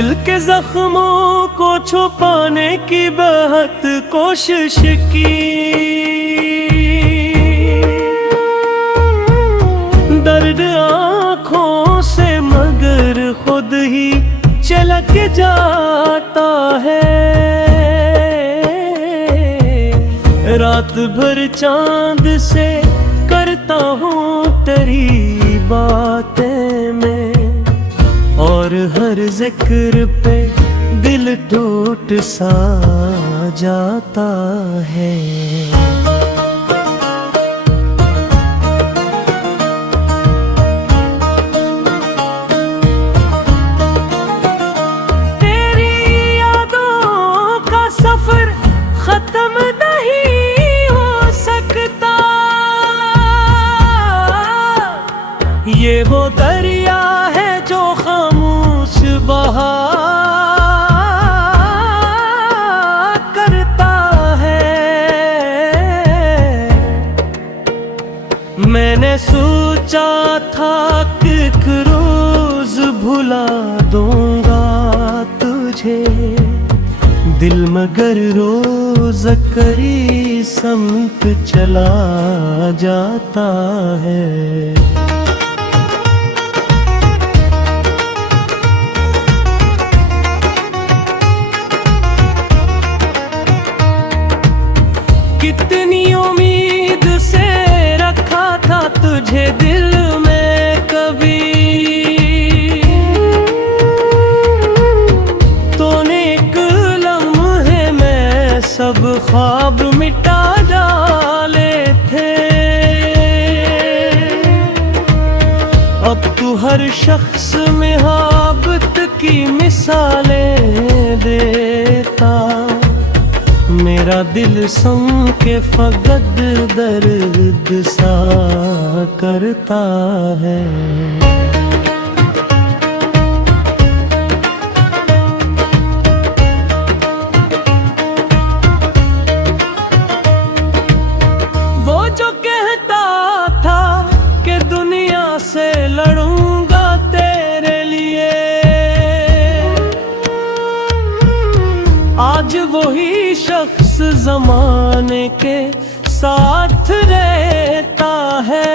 दिल के जख्मों को छुपाने की बहुत कोशिश की, दर्द आँखों से मगर खुद ही चलक जाता है। रात भर चांद से करता हूँ तेरी बातें मैं, और हर जिक्र पे दिल टूट सा जाता है। तेरी यादों का सफर खत्म नहीं हो सकता, ये वो दरिया है जो खामोश बहा करता है। मैंने सोचा था कि एक रोज भुला दूंगा तुझे, दिल मगर रोज करी समत चला जाता है। कितनी उम्मीद से रखा था तुझे दिल में कभी, तूने एक लम्हे में सब ख्वाब मिटा डाले थे। अब तू हर शख्स में मोहब्बत की मिसालें देता, मेरा दिल सुन के फकत दर्द सा करता है। वो जो कहता था कि दुनिया से लड़ूंगा तेरे लिए, आज वही शख्स जमाने के साथ रहता है।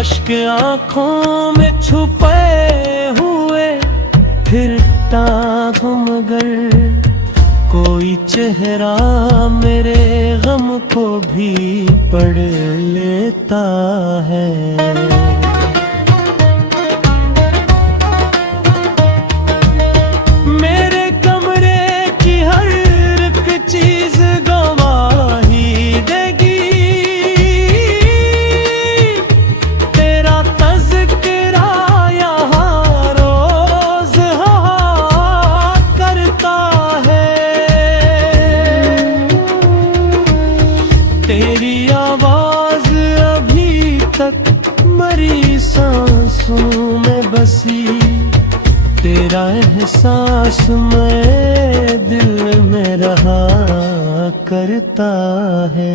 अश्क आँखों में छुपे हुए फिरता हूँ मगर, कोई चेहरा मेरे गम को भी पढ़ लेता है। चीज गवाही देगी, तेरा तज़किरा यहाँ रोज करता है। तेरी आवाज अभी तक मरी सांसों में बसी, तेरा एहसास मैं दिल में रहा करता है।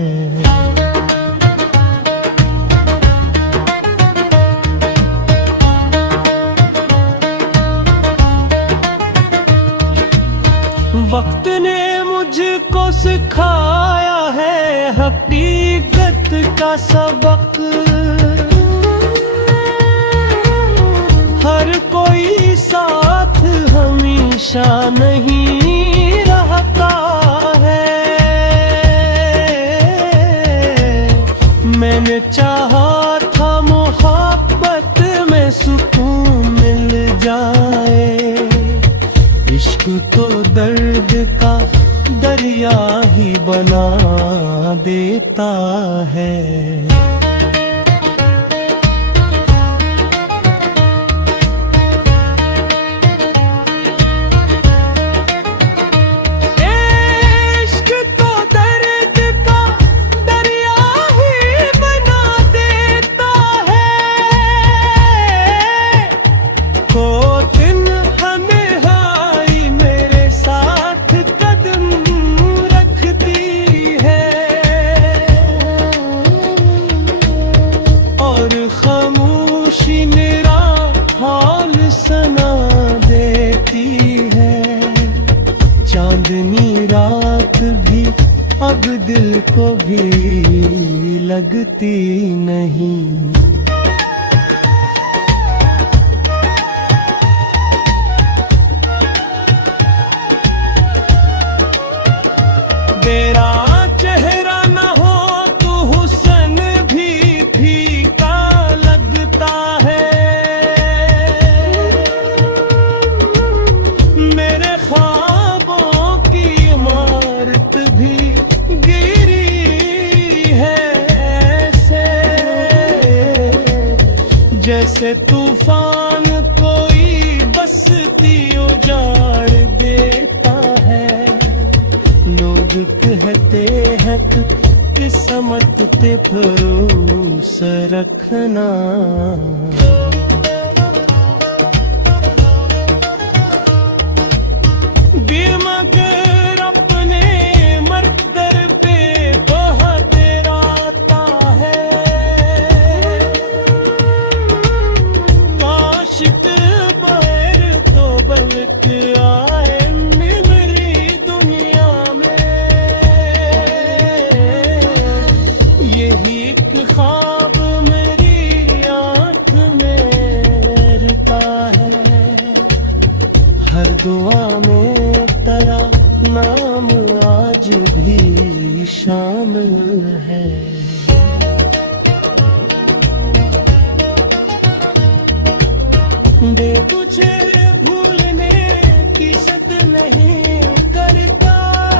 वक्त ने मुझको सिखाया है हकीकत का सबक, हर कोई साथ हमेशा नहीं रहता है। मैंने चाहा था मोहब्बत में सुकून मिल जाए, इश्क तो दर्द का दरिया ही बना देता है। दिल को भी लगती नहीं। तेरा चेहरा न हो तो हुस्न भी फीका लगता है। मेरे ख्वाबों की इमारत भी गिरी है ऐसे, जैसे तूफान कोई बस्ती उजाड़ देता है। लोग कहते हैं किस्मत पे भरोसा रखना। मगर अपने मर्दर पे बहादुर आता है। आशिक बैर तो बल्क आए मेरी दुनिया में। यही एक ख्वाब मेरी आँख में रुता है। हर दुआ में तेरा नाम आज भी शामिल है। दे तुझे भूलने की सद नहीं करता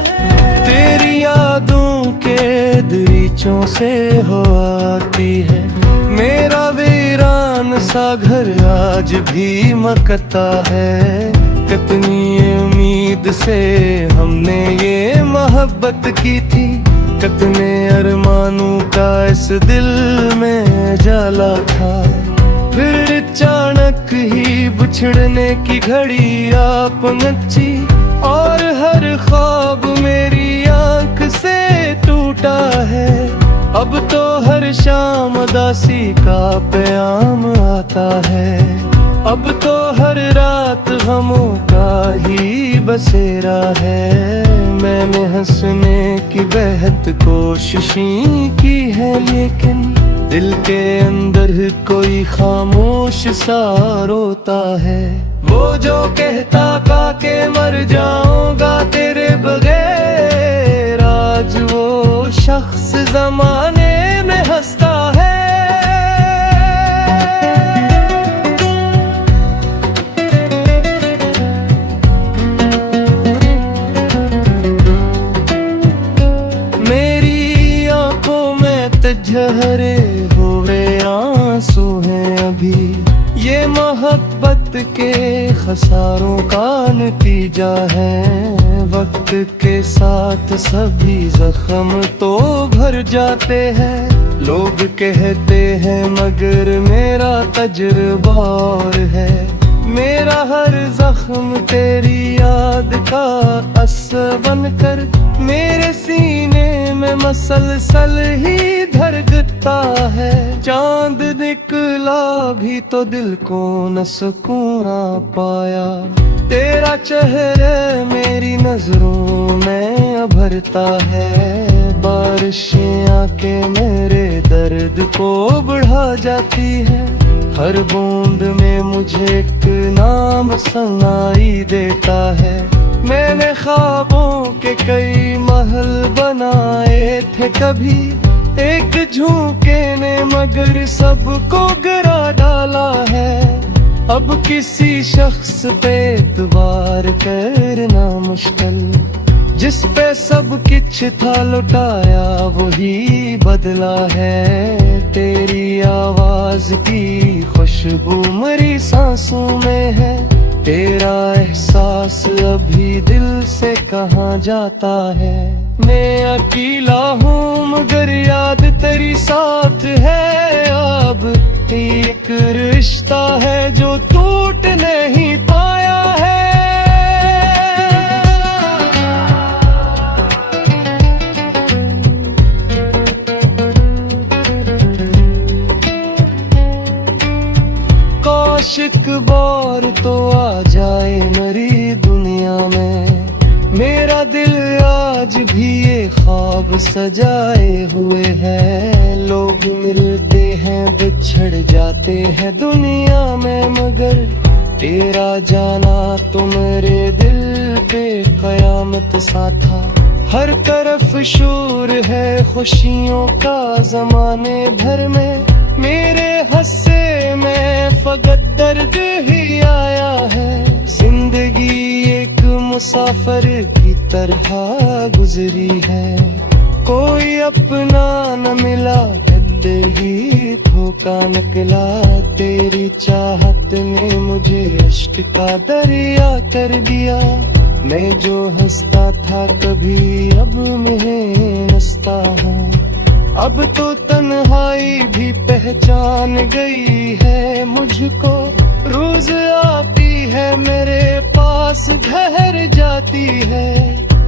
है। तेरी यादों के दरीचों से हो आती है। मेरा वीरान सा घर आज भी मकता है। कितनी उम्मीद से हमने ये मोहब्बत की थी। कितने अरमानों का इस दिल में जाला था। फिर अचानक ही बिछड़ने की घड़ी आ पहुंची और हर ख्वाब मेरी आंख से टूटा है। अब तो हर शाम उदासी का प्याम आता है। अब तो हर रात गमों का ही बसेरा है। मैंने हंसने की बेहद कोशिशें की है, लेकिन दिल के अंदर कोई खामोश सा रोता है। वो जो कहता था के मर जाऊंगा तेरे बगैर, आज वो शख्स जमाने में हंसता है। झहरे हुए आंसू हैं अभी। ये मोहब्बत के खसारों का नतीजा है। वक्त के साथ सभी जख्म तो भर जाते हैं। लोग कहते हैं मगर मेरा तजुर्बा और है। मेरा हर जख्म तेरी याद का असर बनकर मेरे सीने में मसलसल ही धड़कता है। चांद निकला भी तो दिल को न सुकून आ पाया। तेरा चेहरा मेरी नजरों में अभरता है। बारिशें आके मेरे दर्द को बढ़ा जाती है। हर बूंद में मुझे एक नाम सुनाई देता है। मैंने ख्वाबों के कई महल बनाए थे कभी। एक झोंके ने मगर सबको गिरा डाला है। अब किसी शख्स पे एतबार करना मुश्किल। जिस पे सब कुछ था लुटाया वही बदला है। तेरी आवाज की खुशबू मेरी सांसों में है। तेरा एहसास अभी दिल से कहाँ जाता है। मैं अकेला हूँ मगर याद तेरी साथ है। अब एक रिश्ता है जो टूट नहीं पाया है। काश एक बार तो आ जाए मेरी दुनिया में। मेरा दिल आज भी ये ख्वाब सजाए हुए है। लोग मिलते हैं बिछड़ जाते हैं दुनिया में, मगर तेरा जाना तो मेरे दिल पे कयामत सा था। हर तरफ शोर है खुशियों का ज़माने भर में, मेरे हस्से में फकत दर्द ही आया है। जिंदगी एक मुसाफिर की तरह गुजरी है, कोई अपना न मिला, दिल ही धोखा निकला। तेरी चाहत ने मुझे इश्क का दरिया कर दिया। मैं जो हंसता था कभी अब मैं हंसता हूँ। अब तो तन्हाई भी पहचान गई है मुझको। रोज आती है मेरे पास घर जाती है,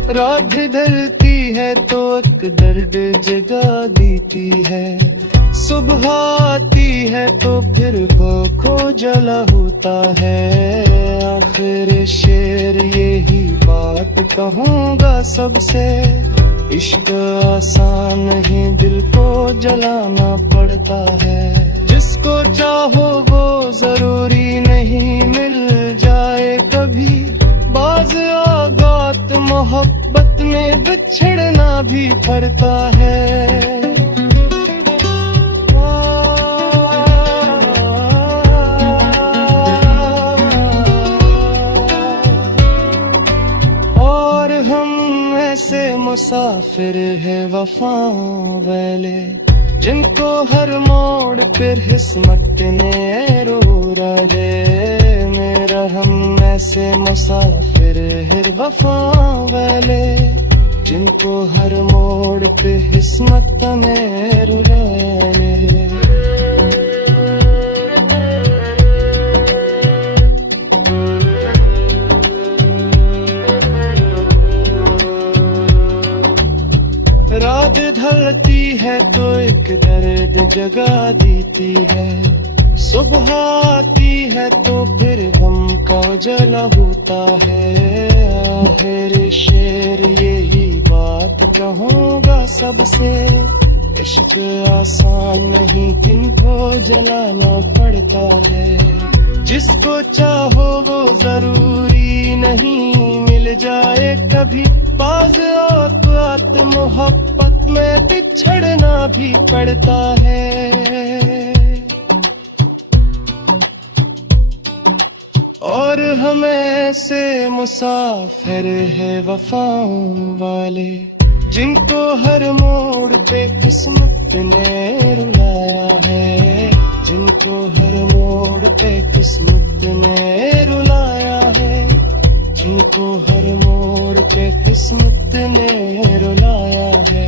रात ढलती है तो एक दर्द जगा देती है। सुबह आती है तो फिर खो जला होता है। आखिर शेर यही बात कहूँगा सबसे, इश्क आसान नहीं दिल को जलाना पड़ता है। जिसको चाहो वो जरूरी नहीं मिल जाए कभी, बाज़ औक़ात मोहब्बत में बिछड़ना भी पड़ता है। और हम ऐसे मुसाफिर है वफाओं वाले, जिनको हर मोड़ पर किस्मत ने रोरा दे। मेरा हम ऐसे मुसाफिर है वफाओं वाले, जिनको हर मोड़ पे किस्मत ने रुला दे। रात ढलती है तो एक दर्द जगा देती है। सुबह आती है तो फिर गम का जला होता है। आखिर शेर यही बात कहूँगा सबसे, इश्क आसान नहीं जिनको जलाना पड़ता है। जिसको चाहो वो जरूरी नहीं मिल जाए कभी, बाज़ औक़ात मोहब्बत में बिछड़ना भी पड़ता है। और हम ऐसे मुसाफिर है वफाओं वाले, जिनको हर मोड़ पे किस्मत ने रुलाया है। जिनको हर मोड़ पे किस्मत ने रुलाया है, जिनको हर मोड़ पे किस्मत ने रुलाया है।